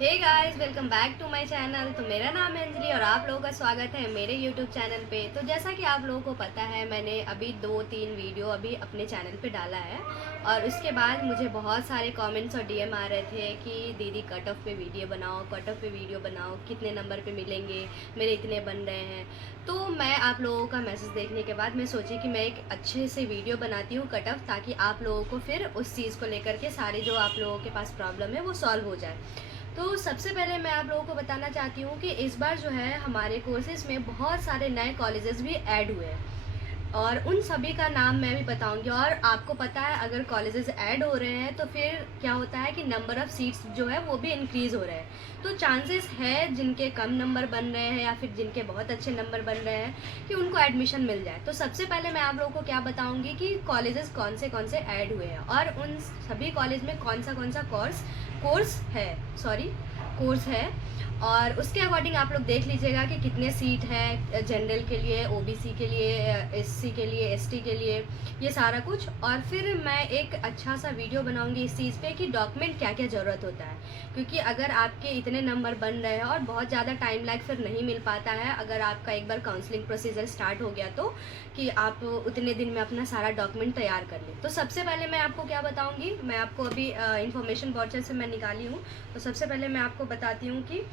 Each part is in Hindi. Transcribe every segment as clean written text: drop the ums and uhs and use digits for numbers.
Hey guys, welcome back to my channel. तो मेरा नाम है अंजलि और आप लोगों का स्वागत है मेरे यूट्यूब चैनल पे। तो जैसा कि आप लोगों को पता है, मैंने अभी 2-3 वीडियो अभी अपने चैनल पे डाला है और उसके बाद मुझे बहुत सारे कमेंट्स और डीएम आ रहे थे कि दीदी कट ऑफ पे वीडियो बनाओ, कट ऑफ पे वीडियो बनाओ, कितने नंबर पे मिलेंगे, मेरे इतने बन रहे हैं। तो मैं आप लोगों का मैसेज देखने के बाद मैं सोची कि मैं एक अच्छे से वीडियो बनाती हूँ कट ऑफ, ताकि आप लोगों को फिर उस चीज़ को लेकर के सारी जो आप लोगों के पास प्रॉब्लम है वो सॉल्व हो जाए। तो सबसे पहले मैं आप लोगों को बताना चाहती हूँ कि इस बार जो है हमारे कोर्सेज में बहुत सारे नए कॉलेजेस भी ऐड हुए हैं और उन सभी का नाम मैं भी बताऊंगी। और आपको पता है, अगर कॉलेजेस ऐड हो रहे हैं तो फिर क्या होता है कि नंबर ऑफ़ सीट्स जो है वो भी इंक्रीज़ हो रहे हैं। तो चांसेस है जिनके कम नंबर बन रहे हैं या फिर जिनके बहुत अच्छे नंबर बन रहे हैं कि उनको एडमिशन मिल जाए। तो सबसे पहले मैं आप लोगों को क्या बताऊंगी कि कॉलेजेस कौन से ऐड हुए हैं और उन सभी कॉलेज में कौन सा कोर्स है और उसके अकॉर्डिंग आप लोग देख लीजिएगा कि कितने सीट है जनरल के लिए, ओबीसी के लिए, एससी के लिए, एसटी के लिए, ये सारा कुछ। और फिर मैं एक अच्छा सा वीडियो बनाऊंगी इस चीज़ पे कि डॉक्यूमेंट क्या क्या ज़रूरत होता है, क्योंकि अगर आपके इतने नंबर बन रहे हैं और बहुत ज़्यादा टाइम लाइक फिर नहीं मिल पाता है अगर आपका एक बार काउंसलिंग प्रोसीजर स्टार्ट हो गया तो, कि आप उतने दिन में अपना सारा डॉक्यूमेंट तैयार कर लें। तो सबसे पहले मैं आपको क्या बताऊँगी, मैं आपको अभी इंफॉर्मेशन वाउचर से मैं निकाली हूँ। तो सबसे पहले मैं आपको बताती हूँ कि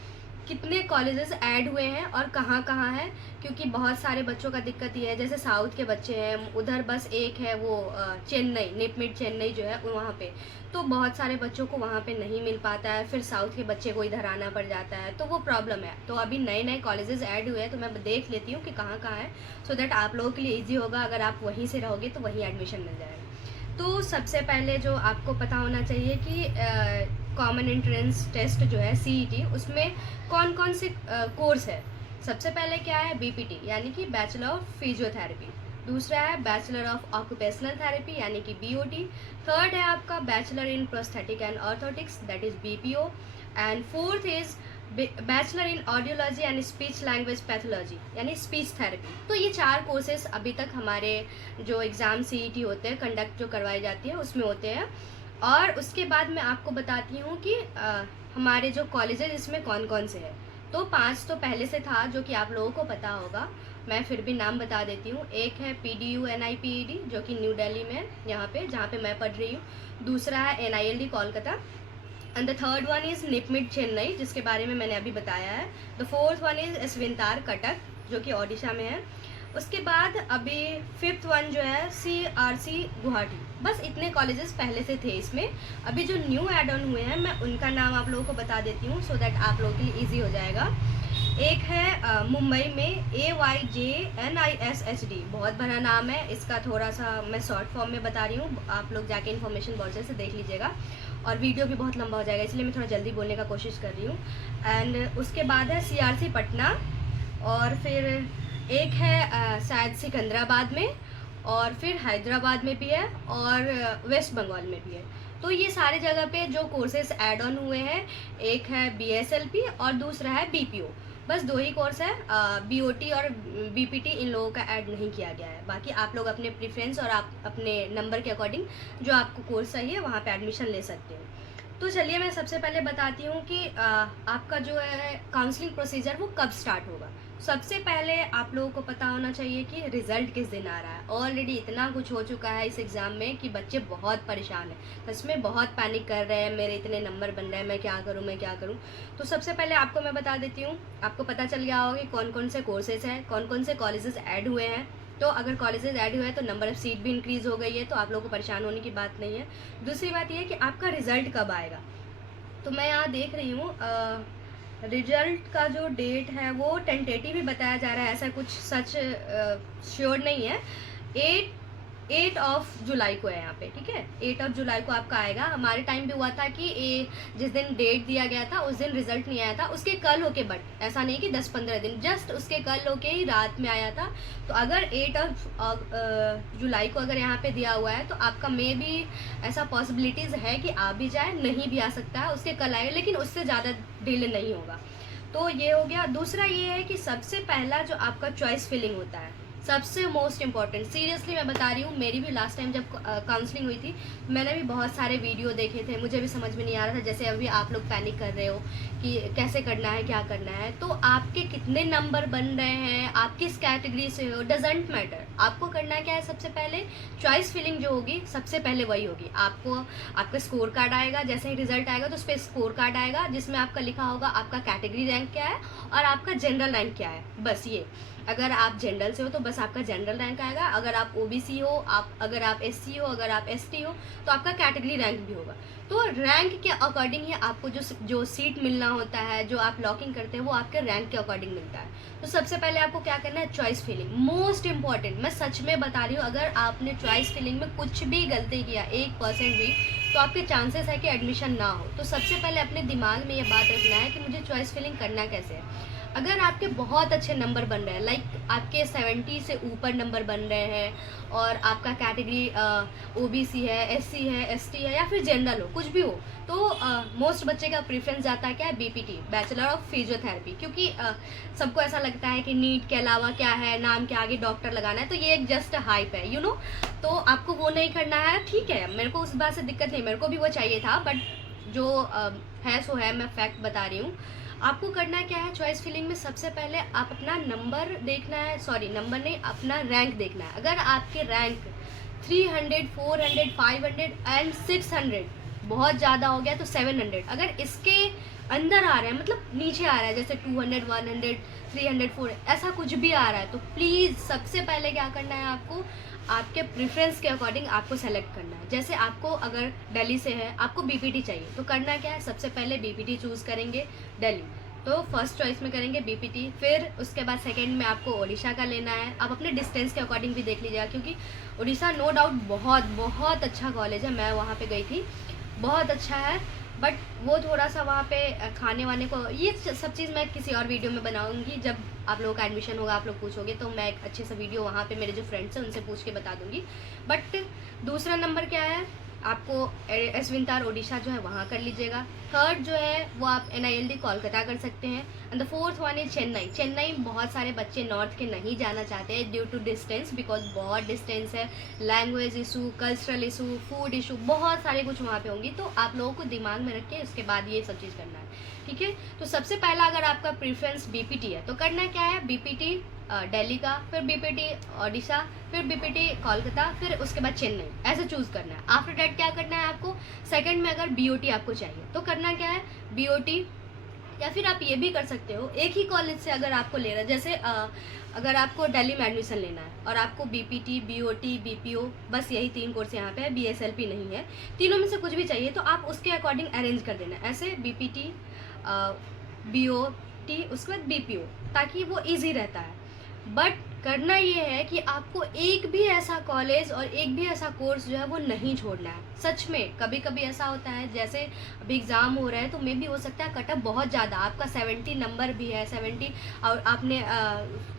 कितने कॉलेजेस ऐड हुए हैं और कहाँ कहाँ है, क्योंकि बहुत सारे बच्चों का दिक्कत ये है, जैसे साउथ के बच्चे हैं उधर बस एक है वो चेन्नई, निपमिट चेन्नई जो है वहाँ पे, तो बहुत सारे बच्चों को वहाँ पे नहीं मिल पाता है, फिर साउथ के बच्चे को इधर आना पड़ जाता है, तो वो प्रॉब्लम है। तो अभी नए नए कॉलेजेस ऐड हुए हैं तो मैं देख लेती हूँ कि कहाँ कहाँ है, सो दैट आप लोगों के लिए ईजी होगा। अगर आप वहीं से रहोगे तो वहीं एडमिशन मिल जाएगा। तो सबसे पहले जो आपको पता होना चाहिए कि कॉमन एंट्रेंस टेस्ट जो है सीईटी, उसमें कौन कौन से कोर्स है। सबसे पहले क्या है, बीपीटी यानी कि बैचलर ऑफ फिजियोथेरेपी। दूसरा है बैचलर ऑफ ऑक्यूपेशनल थेरेपी यानी कि बीओटी। थर्ड है आपका bachelor in prosthetic and orthotics, that is BPO. And fourth is bachelor in audiology and speech language pathology यानी स्पीच थेरेपी। तो ये 4 कोर्सेज अभी तक हमारे जो एग्ज़ाम सीईटी होते हैं, कंडक्ट जो करवाई जाती है उसमें होते हैं। और उसके बाद मैं आपको बताती हूँ कि हमारे जो कॉलेजेस इसमें कौन कौन से हैं। तो 5 तो पहले से था जो कि आप लोगों को पता होगा, मैं फिर भी नाम बता देती हूँ। एक है पीडीयू एनआईपीईडी जो कि न्यू दिल्ली में है, यहाँ पे जहाँ पे मैं पढ़ रही हूँ। दूसरा है NILD Kolkata and the third one is NIEPMD Chennai, जिसके बारे में मैंने अभी बताया है। The fourth one is SVNIRTAR Cuttack जो कि ओडिशा में है। उसके बाद अभी फिफ्थ वन जो है सीआरसी गुवाहाटी। बस इतने कॉलेजेस पहले से थे इसमें। अभी जो न्यू एड ऑन हुए हैं मैं उनका नाम आप लोगों को बता देती हूँ सो दैट आप लोगों के लिए ईजी हो जाएगा। एक है मुंबई में AYJNISHD, बहुत बड़ा नाम है इसका, थोड़ा सा मैं शॉर्ट फॉर्म में बता रही हूँ, आप लोग जाके इन्फॉर्मेशन वाउचर से देख लीजिएगा और वीडियो भी बहुत लंबा हो जाएगा इसलिए मैं थोड़ा जल्दी बोलने का कोशिश कर रही हूँ। एंड उसके बाद है CRC पटना, और फिर एक है शायद सिकंदराबाद में, और फिर हैदराबाद में भी है और वेस्ट बंगाल में भी है। तो ये सारे जगह पे जो कोर्सेज ऐड ऑन हुए हैं, एक है BSLP और दूसरा है BPO। बस 2 ही कोर्स है, BOT और BPT इन लोगों का ऐड नहीं किया गया है। बाकी आप लोग अपने प्रेफरेंस और आप अपने नंबर के अकॉर्डिंग जो आपको कोर्स चाहिए वहाँ पे एडमिशन ले सकते हो। तो चलिए मैं सबसे पहले बताती हूँ कि आपका जो है काउंसलिंग प्रोसीजर वो कब स्टार्ट होगा। सबसे पहले आप लोगों को पता होना चाहिए कि रिज़ल्ट किस दिन आ रहा है। ऑलरेडी इतना कुछ हो चुका है इस एग्ज़ाम में कि बच्चे बहुत परेशान हैं, सच में बहुत पैनिक कर रहे हैं, मेरे इतने नंबर बन रहे हैं, मैं क्या करूँ। तो सबसे पहले आपको मैं बता देती हूँ, आपको पता चल गया होगा कि कौन कौन से कोर्सेज हैं, कौन कौन से कॉलेजेस ऐड हुए हैं। तो अगर कॉलेजेस ऐड हुए हैं तो नंबर ऑफ़ सीट भी इंक्रीज़ हो गई है, तो आप लोगों को परेशान होने की बात नहीं है। दूसरी बात यह है कि आपका रिज़ल्ट कब आएगा। तो मैं यहाँ देख रही हूँ रिजल्ट का जो डेट है वो टेंटेटिव ही बताया जा रहा है, ऐसा कुछ सच श्योर नहीं है। 8 जुलाई को है यहाँ पे, ठीक है। 8 जुलाई को आपका आएगा। हमारे टाइम भी हुआ था कि जिस दिन डेट दिया गया था उस दिन रिजल्ट नहीं आया था, उसके कल होके, बट ऐसा नहीं कि 10-15 दिन, जस्ट उसके कल होके ही रात में आया था। तो अगर 8 जुलाई को अगर यहाँ पे दिया हुआ है तो आपका मे भी ऐसा पॉसिबिलिटीज़ है कि आ भी जाए, नहीं भी आ सकता है, उसके कल आए, लेकिन उससे ज़्यादा डिले नहीं होगा। तो ये हो गया। दूसरा ये है कि सबसे पहला जो आपका चॉइस फिलिंग होता है, सबसे मोस्ट इम्पॉर्टेंट, सीरियसली मैं बता रही हूँ, मेरी भी लास्ट टाइम जब काउंसलिंग हुई थी मैंने भी बहुत सारे वीडियो देखे थे, मुझे भी समझ में नहीं आ रहा था, जैसे अभी आप लोग पैनिक कर रहे हो कि कैसे करना है, क्या करना है। तो आपके कितने नंबर बन रहे हैं, आप किस कैटेगरी से हो, डजेंट मैटर। आपको करना क्या है, सबसे पहले चॉइस फिलिंग जो होगी सबसे पहले वही होगी। आपको आपका स्कोर कार्ड आएगा, जैसे ही रिजल्ट आएगा तो उस पर स्कोर कार्ड आएगा जिसमें आपका लिखा होगा आपका कैटेगरी रैंक क्या है और आपका जनरल रैंक क्या है। बस ये, अगर आप जनरल से हो तो बस आपका जनरल रैंक आएगा, अगर आप ओबीसी हो, अगर आप एससी हो, अगर आप एसटी हो तो आपका कैटेगरी रैंक भी होगा। तो रैंक के अकॉर्डिंग ही आपको जो सीट मिलना होता है, जो आप लॉकिंग करते हैं वो आपके रैंक के अकॉर्डिंग मिलता है। तो सबसे पहले आपको क्या करना है, चॉइस फिलिंग मोस्ट इंपॉर्टेंट। मैं सच में बता रही हूँ, अगर आपने चॉइस फिलिंग में कुछ भी गलती किया 1% भी, तो आपके चांसेस है कि एडमिशन ना हो। तो सबसे पहले अपने दिमाग में ये बात रखना है कि मुझे चॉइस फिलिंग करना कैसे है। अगर आपके बहुत अच्छे नंबर बन रहे हैं, लाइक आपके 70 से ऊपर नंबर बन रहे हैं और आपका कैटेगरी ओबीसी है, एससी है, एसटी है या फिर जनरल हो, कुछ भी हो, तो मोस्ट बच्चे का प्रेफरेंस जाता है क्या है, बीपीटी, बैचलर ऑफ फिजियोथेरेपी। क्योंकि सबको ऐसा लगता है कि नीट के अलावा क्या है, नाम के आगे डॉक्टर लगाना है, तो ये एक जस्ट हाइप है, यू नो। तो आपको वो नहीं करना है, ठीक है, मेरे को उस बात से दिक्कत नहीं, मेरे को भी वो चाहिए था, बट जो है सो है, मैं फैक्ट बता रही हूँ। आपको करना क्या है, चॉइस फिलिंग में सबसे पहले आप अपना नंबर देखना है, सॉरी नंबर नहीं, अपना रैंक देखना है। अगर आपके रैंक 300, 400, 500 एंड 600 बहुत ज़्यादा हो गया तो 700, अगर इसके अंदर आ रहा है, मतलब नीचे आ रहा है, जैसे 200, 100, 300, 400 ऐसा कुछ भी आ रहा है, तो प्लीज़ सबसे पहले क्या करना है, आपको आपके प्रेफरेंस के अकॉर्डिंग आपको सेलेक्ट करना है। जैसे आपको अगर दिल्ली से है, आपको बीपीटी चाहिए, तो करना क्या है, सबसे पहले बीपीटी चूज़ करेंगे दिल्ली, तो फर्स्ट चॉइस में करेंगे बीपीटी। फिर उसके बाद सेकंड में आपको ओडिशा का लेना है। आप अपने डिस्टेंस के अकॉर्डिंग भी देख लीजिएगा, क्योंकि ओडिशा नो डाउट बहुत बहुत अच्छा कॉलेज है, मैं वहाँ पे गई थी, बहुत अच्छा है, बट वो थोड़ा सा वहाँ पे खाने वाने को, ये सब चीज़ मैं किसी और वीडियो में बनाऊँगी। जब आप लोगों का एडमिशन होगा, आप लोग पूछोगे, तो मैं एक अच्छे से वीडियो वहाँ पे मेरे जो फ्रेंड्स हैं उनसे पूछ के बता दूँगी। बट दूसरा नंबर क्या है, आपको एसविंतार ओडिशा जो है वहाँ कर लीजिएगा। थर्ड जो है वो आप NILD कोलकाता कर सकते हैं। And the fourth one is Chennai. Chennai बहुत सारे बच्चे नॉर्थ के नहीं जाना चाहते हैं ड्यू टू डिस्टेंस, बिकॉज बहुत डिस्टेंस है, language issue, cultural issue, food issue, बहुत सारे कुछ वहाँ पे होंगी। तो आप लोगों को दिमाग में रख के उसके बाद ये सब चीज़ करना है, ठीक है। तो सबसे पहला अगर आपका प्रेफरेंस बीपीटी है तो करना क्या है, बीपीटी दिल्ली का, फिर बीपीटी ओडिशा, फिर बीपीटी कोलकाता, फिर उसके बाद चेन्नई, ऐसे चूज़ करना है। आफ्टर डैट क्या करना है आपको, सेकंड में अगर बीओटी आपको चाहिए तो करना क्या है, बीओटी, या फिर आप ये भी कर सकते हो एक ही कॉलेज से अगर आपको लेना है, जैसे अगर आपको दिल्ली में एडमिशन लेना है और आपको बीपीटी, बीओटी, बीपीओ, बस यही 3 कोर्स यहाँ पे है, बीएसएलपी नहीं है, तीनों में से कुछ भी चाहिए तो आप उसके अकॉर्डिंग अरेंज कर देना, ऐसे बीपीटी, बीओटी, उसके बाद बीपीओ, ताकि वो ईजी रहता है। बट करना ये है कि आपको एक भी ऐसा कॉलेज और एक भी ऐसा कोर्स जो है वो नहीं छोड़ना है। सच में कभी कभी ऐसा होता है, जैसे अभी एग्ज़ाम हो रहा है तो मे भी हो सकता है कटअप बहुत ज़्यादा, आपका 70 नंबर भी है, 70 और आपने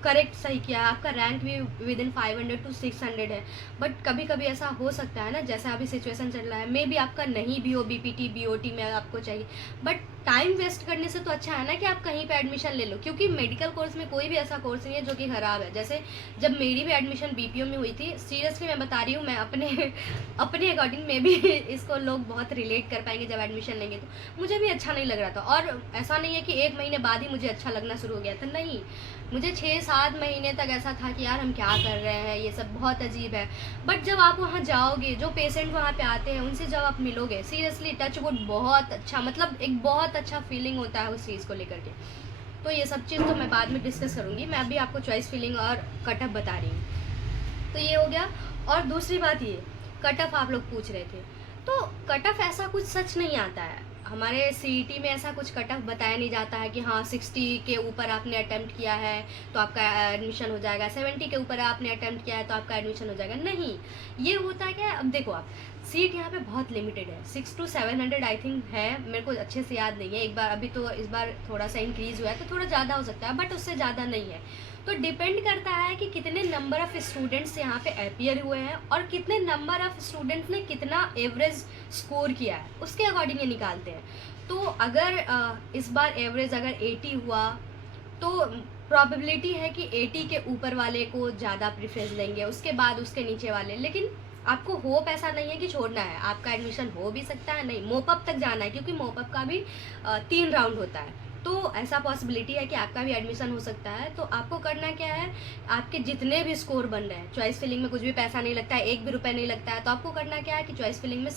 करेक्ट सही किया, आपका रैंक भी विद इन 500 to 600 है, बट कभी कभी ऐसा हो सकता है ना, जैसे अभी सिचुएशन चल रहा है, मे भी आपका नहीं भी हो, बीपीटी बीओटी में आपको चाहिए, बट टाइम वेस्ट करने से तो अच्छा है ना कि आप कहीं पे एडमिशन ले लो, क्योंकि मेडिकल कोर्स में कोई भी ऐसा कोर्स नहीं है जो कि ख़राब है। जैसे जब मेरी भी एडमिशन बीपीओ में हुई थी, सीरियसली मैं बता रही हूँ, मैं अपने अकॉर्डिंग में भी इसको लोग बहुत रिलेट कर पाएंगे, जब एडमिशन लेंगे तो मुझे भी अच्छा नहीं लग रहा था। और ऐसा नहीं है कि 1 महीने बाद ही मुझे अच्छा लगना शुरू हो गया था, नहीं, मुझे 6-7 महीने तक ऐसा था कि यार हम क्या कर रहे हैं, ये सब बहुत अजीब है। बट जब आप वहाँ जाओगे, जो पेशेंट वहाँ पे आते हैं उनसे जब आप मिलोगे, सीरियसली टच वुड बहुत अच्छा, मतलब एक बहुत अच्छा फीलिंग होता है उस चीज़ को लेकर के। तो ये सब चीज़ तो मैं बाद में डिस्कस करूँगी, मैं अभी आपको चॉइस फिलिंग और कटअप बता रही हूँ। तो ये हो गया। और दूसरी बात, ये कटअप आप लोग पूछ रहे थे, तो कटअप ऐसा कुछ सच नहीं आता है, हमारे सीईटी में ऐसा कुछ कटअप बताया नहीं जाता है कि हाँ 60 के ऊपर आपने अटेम्प्ट किया है तो आपका एडमिशन हो जाएगा, 70 के ऊपर आपने अटेम्प्ट किया है तो आपका एडमिशन हो जाएगा, नहीं। ये होता है क्या, अब देखो आप, सीट यहाँ पे बहुत लिमिटेड है, 600 to 700 आई थिंक है, मेरे को अच्छे से याद नहीं है, एक बार अभी तो इस बार थोड़ा सा इंक्रीज़ हुआ है तो थोड़ा ज़्यादा हो सकता है, बट उससे ज़्यादा नहीं है। तो डिपेंड करता है कि कितने नंबर ऑफ़ स्टूडेंट्स यहाँ पे अपीयर हुए हैं और कितने नंबर ऑफ़ स्टूडेंट्स ने कितना एवरेज स्कोर किया है, उसके अकॉर्डिंग ये निकालते हैं। तो अगर इस बार एवरेज अगर 80 हुआ तो प्रोबेबिलिटी है कि 80 के ऊपर वाले को ज़्यादा प्रेफरेंस देंगे, उसके बाद उसके नीचे वाले। लेकिन आपको होप ऐसा नहीं है कि छोड़ना है, आपका एडमिशन हो भी सकता है, नहीं मोपअप तक जाना है, क्योंकि मोपअप का भी 3 राउंड होता है, तो ऐसा पॉसिबिलिटी है कि आपका भी एडमिशन हो सकता है। तो आपको करना क्या है, आपके जितने भी स्कोर बन रहे हैं, चॉइस फिलिंग में कुछ भी पैसा नहीं लगता है, 1 भी रुपये नहीं लगता है, तो आपको करना क्या है कि चॉइस फिलिंग में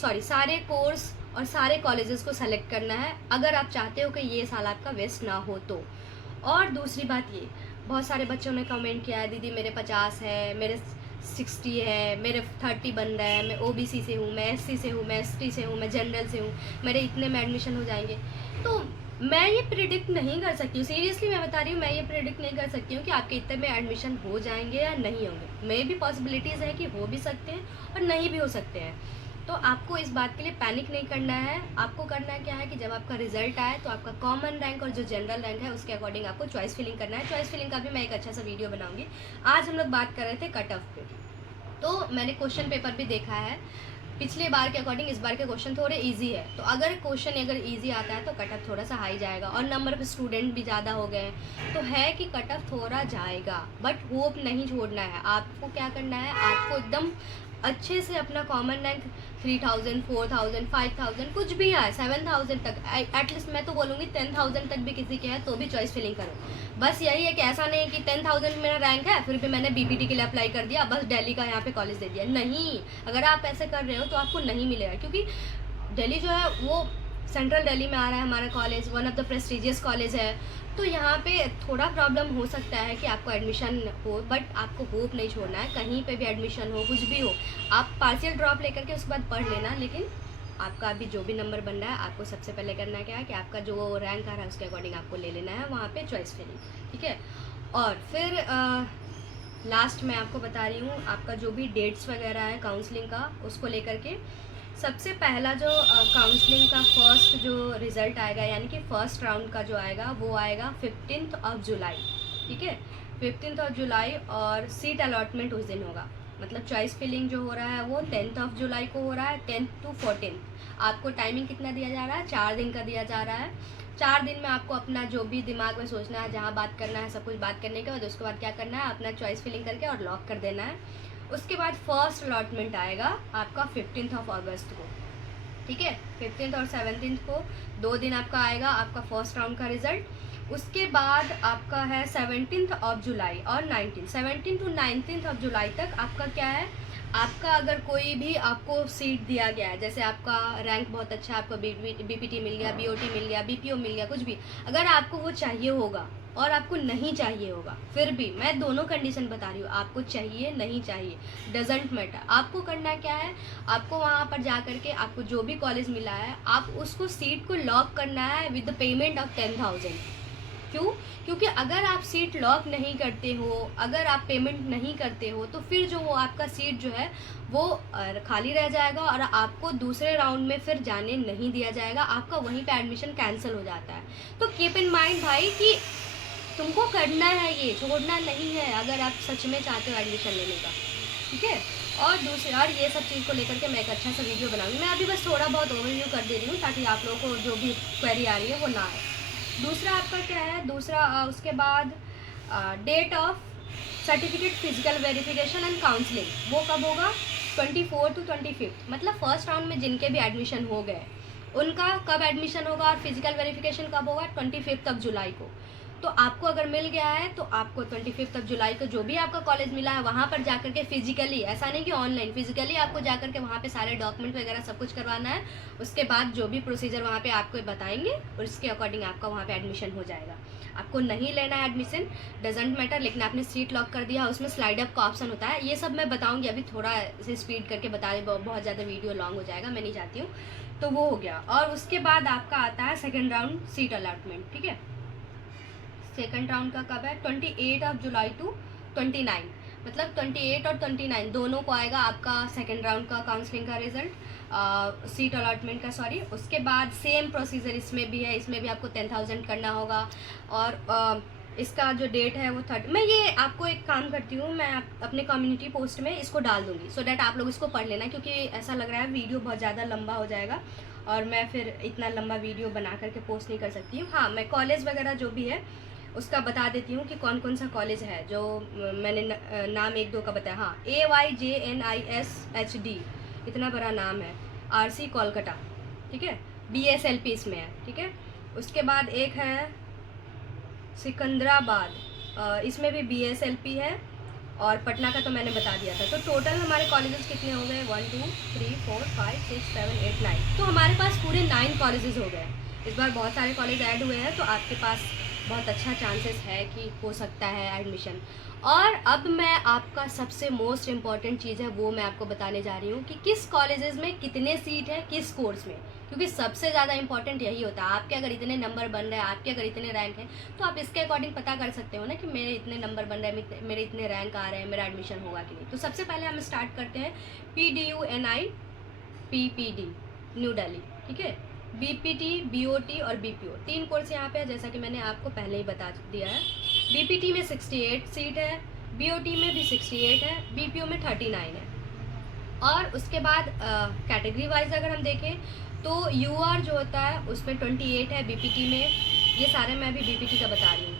सारे कोर्स और सारे कॉलेजेस को सेलेक्ट करना है, अगर आप चाहते हो कि ये साल आपका वेस्ट ना हो तो। और दूसरी बात ये, बहुत सारे बच्चों ने कमेंट किया है, दीदी मेरे 50 है, मेरे 60 है, मेरे 30 बन रहा है, मैं ओबीसी से हूँ, मैं एससी से हूँ, मैं एसटी से हूँ, मैं जनरल से हूँ, मेरे इतने में एडमिशन हो जाएंगे। तो मैं ये प्रिडिक्ट नहीं कर सकती हूँ, सीरियसली मैं बता रही हूँ, मैं ये प्रिडिक्ट नहीं कर सकती हूँ कि आपके इतने में एडमिशन हो जाएंगे या नहीं होंगे। मे भी पॉसिबिलिटीज़ है कि हो भी सकते हैं और नहीं भी हो सकते हैं। तो आपको इस बात के लिए पैनिक नहीं करना है। आपको करना क्या है कि जब आपका रिजल्ट आए तो आपका कॉमन रैंक और जो जनरल रैंक है उसके अकॉर्डिंग आपको चॉइस फिलिंग करना है। चॉइस फिलिंग का भी मैं एक अच्छा सा वीडियो बनाऊंगी। आज हम लोग बात कर रहे थे कट ऑफ पे, तो मैंने क्वेश्चन पेपर भी देखा है, पिछले बार के अकॉर्डिंग इस बार के क्वेश्चन थोड़े इजी है, तो अगर क्वेश्चन अगर इजी आता है तो कट ऑफ थोड़ा सा हाई जाएगा, और नंबर ऑफ स्टूडेंट भी ज़्यादा हो गए हैं, तो है कि कट ऑफ थोड़ा जाएगा, बट होप नहीं छोड़ना है। आपको क्या करना है, आपको एकदम अच्छे से अपना कॉमन रैंक 3000, 4000, 5000 कुछ भी आए, 7000 तक, एटलीस्ट मैं तो बोलूँगी 10,000 तक भी किसी के है तो भी चॉइस फिलिंग करो। बस यही है कि ऐसा नहीं है कि 10,000 मेरा रैंक है फिर भी मैंने बीपीटी के लिए अप्लाई कर दिया, बस दिल्ली का यहाँ पे कॉलेज दे दिया, नहीं। अगर आप ऐसे कर रहे हो तो आपको नहीं मिलेगा, क्योंकि दिल्ली जो है वो सेंट्रल दिल्ली में आ रहा है हमारा college, one of the prestigious college है, तो यहाँ पे थोड़ा प्रॉब्लम हो सकता है कि आपको एडमिशन हो, बट आपको होप नहीं छोड़ना है, कहीं पे भी एडमिशन हो, कुछ भी हो, आप पार्शियल ड्रॉप लेकर के उसके बाद पढ़ लेना, लेकिन आपका अभी जो भी नंबर बन रहा है आपको सबसे पहले करना क्या है कि आपका जो रैंक आ रहा है उसके अकॉर्डिंग आपको ले लेना है वहाँ पे चॉइस फिलिंग, ठीक है। और फिर लास्ट में आपको बता रही हूँ, आपका जो भी डेट्स वगैरह है काउंसलिंग का उसको लेकर के, सबसे पहला जो काउंसलिंग का फर्स्ट जो रिज़ल्ट आएगा, यानी कि फर्स्ट राउंड का जो आएगा वो आएगा 15 जुलाई, ठीक है, 15 जुलाई, और सीट अलॉटमेंट उस दिन होगा। मतलब चॉइस फिलिंग जो हो रहा है वो 10 जुलाई को हो रहा है, 10 to 14। आपको टाइमिंग कितना दिया जा रहा है, 4 दिन का दिया जा रहा है। 4 दिन में आपको अपना जो भी दिमाग में सोचना है, जहाँ बात करना है, सब कुछ बात करने के बाद उसके बाद क्या करना है, अपना चॉइस फिलिंग करके और लॉक कर देना है। उसके बाद फर्स्ट अलॉटमेंट आएगा आपका 15 अगस्त को, ठीक है, 15 और 17 को 2 दिन आपका आएगा आपका फर्स्ट राउंड का रिजल्ट। उसके बाद आपका है 17 जुलाई और 17 to 19 जुलाई तक आपका क्या है, आपका अगर कोई भी आपको सीट दिया गया है, जैसे आपका रैंक बहुत अच्छा है, आपको बीपीटी मिल गया, बीओटी मिल गया, बीपीओ मिल गया, कुछ भी अगर आपको वो चाहिए होगा और आपको नहीं चाहिए होगा, फिर भी मैं दोनों कंडीशन बता रही हूँ, आपको चाहिए नहीं चाहिए डजेंट मैटर, आपको करना क्या है, आपको वहाँ पर जा करके आपको जो भी कॉलेज मिला है आप उसको सीट को लॉक करना है विद द पेमेंट ऑफ 10,000। क्यों? क्योंकि अगर आप सीट लॉक नहीं करते हो, अगर आप पेमेंट नहीं करते हो, तो फिर जो वो आपका सीट जो है वो खाली रह जाएगा और आपको दूसरे राउंड में फिर जाने नहीं दिया जाएगा, आपका वहीं पे एडमिशन कैंसिल हो जाता है। तो कीप इन माइंड भाई कि तुमको करना है, ये छोड़ना नहीं है, अगर आप सच में चाहते हो एडमिशन लेने का, ठीक है। और ये सब चीज़ को लेकर के मैं एक अच्छा सा वीडियो बनाऊंगी। मैं अभी बस थोड़ा बहुत ओवरव्यू कर दे रही हूँ ताकि आप लोगों को जो भी क्वेरी आ रही है वो ना आए। दूसरा आपका क्या है, उसके बाद date of certificate physical verification and counselling, वो कब होगा, 24 to 25, मतलब फर्स्ट राउंड में जिनके भी एडमिशन हो गए उनका कब एडमिशन होगा और फिजिकल वेरिफिकेशन कब होगा, 25 जुलाई को। तो आपको अगर मिल गया है तो आपको 25 जुलाई को जो भी आपका कॉलेज मिला है वहाँ पर जाकर के फिजिकली, ऐसा नहीं कि ऑनलाइन, फिजिकली आपको जाकर के वहाँ पे सारे डॉक्यूमेंट वगैरह सब कुछ करवाना है। उसके बाद जो भी प्रोसीजर वहाँ पे आपको बताएंगे और उसके अकॉर्डिंग आपका वहाँ पे एडमिशन हो जाएगा। आपको नहीं लेना है एडमिशन, डजेंट मैटर, लेकिन आपने सीट लॉक कर दिया, उसमें स्लाइड अप का ऑप्शन होता है, ये सब मैं बताऊँगी, अभी थोड़ा से स्पीड करके बता रही, बहुत ज़्यादा वीडियो लॉन्ग हो जाएगा, मैं नहीं चाहती हूँ। तो वो हो गया। और उसके बाद आपका आता है सेकेंड राउंड सीट अलॉटमेंट, ठीक है। सेकंड राउंड का कब है, 28 जुलाई to 29, मतलब 28 और 29 दोनों को आएगा आपका सेकंड राउंड का काउंसलिंग का रिजल्ट, सीट अलॉटमेंट का, सॉरी। उसके बाद सेम प्रोसीजर इसमें भी है, इसमें भी आपको 10,000 करना होगा। और इसका जो डेट है वो 30, मैं ये आपको एक काम करती हूँ, मैं अपने कम्युनिटी पोस्ट में इसको डाल दूँगी सो डैट आप लोग इसको पढ़ लेना, क्योंकि ऐसा लग रहा है वीडियो बहुत ज़्यादा लंबा हो जाएगा और मैं फिर इतना लंबा वीडियो बना करके पोस्ट नहीं कर सकती हूँ। हाँ, मैं कॉलेज वगैरह जो भी है उसका बता देती हूँ कि कौन कौन सा कॉलेज है, जो मैंने नाम एक दो का बताया। हाँ, AYJNISHD, इतना बड़ा नाम है, RC कोलकाता, ठीक है, BSLP इसमें है, ठीक है। उसके बाद एक है सिकंदराबाद, इसमें भी BSLP है, और पटना का तो मैंने बता दिया था। तो टोटल हमारे कॉलेजेस कितने हो गए, 1 2 3 4 5 6 7 8 9, तो हमारे पास पूरे 9 कॉलेजेस हो गए। इस बार बहुत सारे कॉलेज ऐड हुए हैं, तो आपके पास बहुत अच्छा चांसेस है कि हो सकता है एडमिशन। और अब मैं आपका सबसे मोस्ट इम्पॉर्टेंट चीज़ है वो मैं आपको बताने जा रही हूँ कि किस कॉलेजेस में कितने सीट है किस कोर्स में, क्योंकि सबसे ज़्यादा इंपॉर्टेंट यही होता है। आपके अगर इतने नंबर बन रहे हैं, आपके अगर इतने रैंक हैं, तो आप इसके अकॉर्डिंग पता कर सकते हो ना कि मेरे इतने नंबर बन रहे हैं, मेरे इतने रैंक आ रहे हैं, मेरा एडमिशन होगा कि नहीं। तो सबसे पहले हम स्टार्ट करते हैं PDUNIPPD न्यू दिल्ली, ठीक है। BPT, BOT और BPO, 3 कोर्स यहाँ पे है, जैसा कि मैंने आपको पहले ही बता दिया है। BPT में 68 सीट है, BOT में भी 68 है, BPO में 39 है। और उसके बाद कैटेगरी वाइज अगर हम देखें तो UR जो होता है उसमें 28 है, BPT में, ये सारे मैं अभी BPT का बता रही हूँ।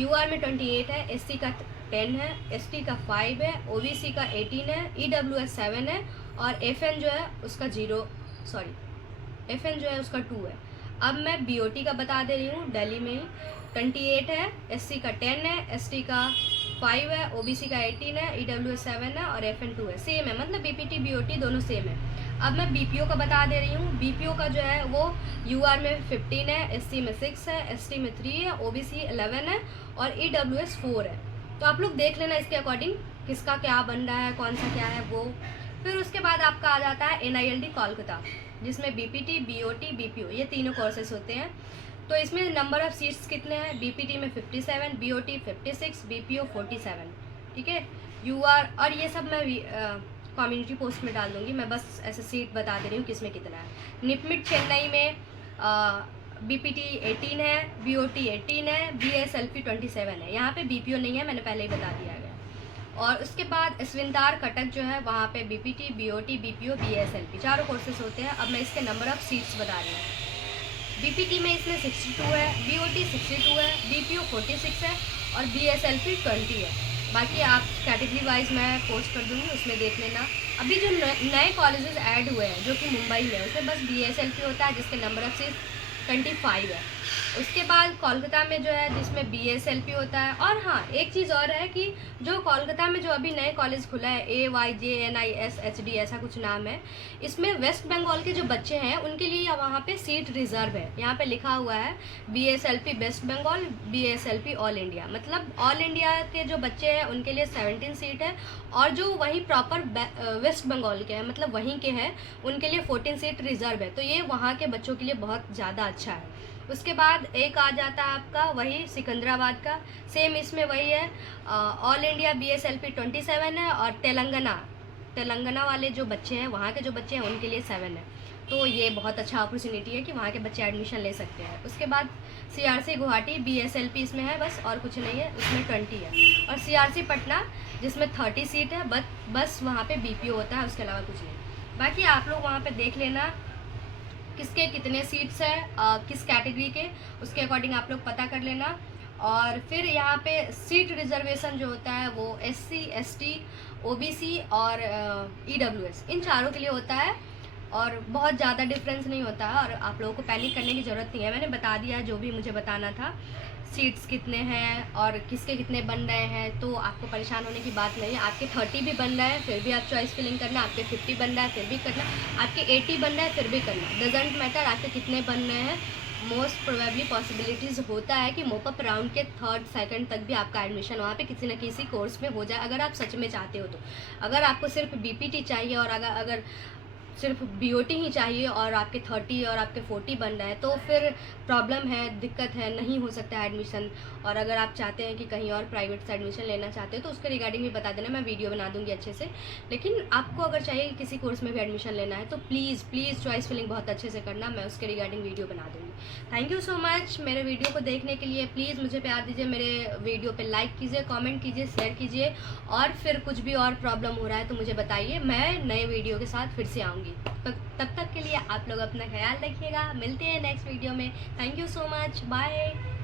UR में 28 है, SC का 10 है, ST का 5 है, OBC का 18 है, EWS 7 है, और FN जो है उसका 2 है। अब मैं BOT का बता दे रही हूँ, दिल्ली में ही 28 है, SC का 10 है, ST का 5 है, OBC का 18 है, EWS 7 है, और FN 2 है। सेम है, मतलब BPT BOT दोनों सेम है। अब मैं BPO का बता दे रही हूँ। BPO का जो है वो UR में 15 है, SC में 6 है, ST में 3 है, OBC 11 है, और EWS 4 है। तो आप लोग देख लेना इसके अकॉर्डिंग किसका क्या बन रहा है, कौन सा क्या है वो। फिर उसके बाद आपका आ जाता है NILD कोलकाता, जिसमें BPT BOT BPO ये तीनों कोर्सेज होते हैं। तो इसमें नंबर ऑफ सीट्स कितने हैं, BPT में 57, BOT 56, BPO 47, ठीक है। UR और ये सब मैं कम्युनिटी पोस्ट में डाल दूंगी, मैं बस ऐसे सीट बता दे रही हूँ किसमें कितना है। निपमिट चेन्नई में BPT 18 है, BOT 18 है, BSLP 27 है। यहाँ पे BPO नहीं है, मैंने पहले ही बता दिया गया। और उसके बाद स्विंतार कटक जो है वहाँ पे BPT BOT BPO BSLP चारों कोर्सेज होते हैं। अब मैं इसके नंबर ऑफ सीट्स बता रही हूँ। BPT में इसमें 62 है, BOT 62 है, BPO 46 है, और BSLP 20 है। बाकी आप कैटेगरी वाइज मैं पोस्ट कर दूँगी, उसमें देख लेना। अभी जो नए कॉलेजेस ऐड हुए हैं जो कि मुंबई में, उसमें बस BSLP होता है जिसके नंबर ऑफ सीट्स 25 है। उसके बाद कोलकाता में जो है जिसमें BSLP होता है। और हाँ, एक चीज़ और है कि जो कोलकाता में जो अभी नए कॉलेज खुला है AYJNISHD ऐसा कुछ नाम है, इसमें वेस्ट बंगाल के जो बच्चे हैं उनके लिए वहाँ पे सीट रिजर्व है। यहाँ पे लिखा हुआ है BSLP West Bengal, BSLP all India, मतलब ऑल इंडिया के जो बच्चे हैं उनके लिए 17 सीट है, और जो वहीं प्रॉपर वेस्ट बंगाल के हैं मतलब वहीं के हैं उनके लिए 14 सीट रिजर्व है। तो ये वहाँ के बच्चों के लिए बहुत ज़्यादा अच्छा है। उसके बाद एक आ जाता है आपका वही सिकंदराबाद का, सेम इसमें वही है, ऑल इंडिया BSLP 27 है, और तेलंगाना वाले जो बच्चे हैं वहाँ के जो बच्चे हैं उनके लिए 7 है। तो ये बहुत अच्छा अपॉर्चुनिटी है कि वहाँ के बच्चे एडमिशन ले सकते हैं। उसके बाद CRC गुवाहाटी BSLP इसमें है बस, और कुछ नहीं है, उसमें 20 है। और CRC पटना जिसमें 30 सीट है, बस वहाँ पे BPO होता है, उसके अलावा कुछ नहीं। बाकी आप लोग वहाँ पे देख लेना किसके कितने सीट्स है, किस कैटेगरी के, उसके अकॉर्डिंग आप लोग पता कर लेना। और फिर यहाँ पे सीट रिजर्वेशन जो होता है वो SC ST OBC और EWS इन चारों के लिए होता है, और बहुत ज़्यादा डिफरेंस नहीं होता है, और आप लोगों को पैनिक करने की ज़रूरत नहीं है। मैंने बता दिया जो भी मुझे बताना था, सीट्स कितने हैं और किसके कितने बन रहे हैं, तो आपको परेशान होने की बात नहीं है। आपके 30 भी बन रहा है फिर भी आप चॉइस फिलिंग करना, आपके 50 बन रहा है फिर भी करना, आपके 80 बन रहा है फिर भी करना, डजेंट मैटर आपके कितने बन रहे हैं। मोस्ट प्रोबेबली पॉसिबिलिटीज़ होता है कि मोपअप राउंड के 3rd 2nd तक भी आपका एडमिशन वहाँ पे किसी न किसी कोर्स में हो जाए, अगर आप सच में चाहते हो तो। अगर आपको सिर्फ BPT चाहिए और अगर सिर्फ BOT ही चाहिए और आपके 30 और आपके 40 बन रहा है, तो फिर प्रॉब्लम है, दिक्कत है, नहीं हो सकता है एडमिशन। और अगर आप चाहते हैं कि कहीं और प्राइवेट से एडमिशन लेना चाहते हो तो उसके रिगार्डिंग भी बता देना, मैं वीडियो बना दूंगी अच्छे से। लेकिन आपको अगर चाहिए किसी कोर्स में भी एडमिशन लेना है तो प्लीज़ चॉइस फिलिंग बहुत अच्छे से करना, मैं उसके रिगार्डिंग वीडियो बना दूँगी। थैंक यू सो मच मेरे वीडियो को देखने के लिए। प्लीज़ मुझे प्यार दीजिए, मेरे वीडियो पर लाइक कीजिए, कॉमेंट कीजिए, शेयर कीजिए, और फिर कुछ भी और प्रॉब्लम हो रहा है तो मुझे बताइए, मैं नए वीडियो के साथ फिर से आऊँगी। दूंगी। तो तब तक के लिए आप लोग अपना ख्याल रखिएगा, मिलते हैं नेक्स्ट वीडियो में। Thank you so much, bye.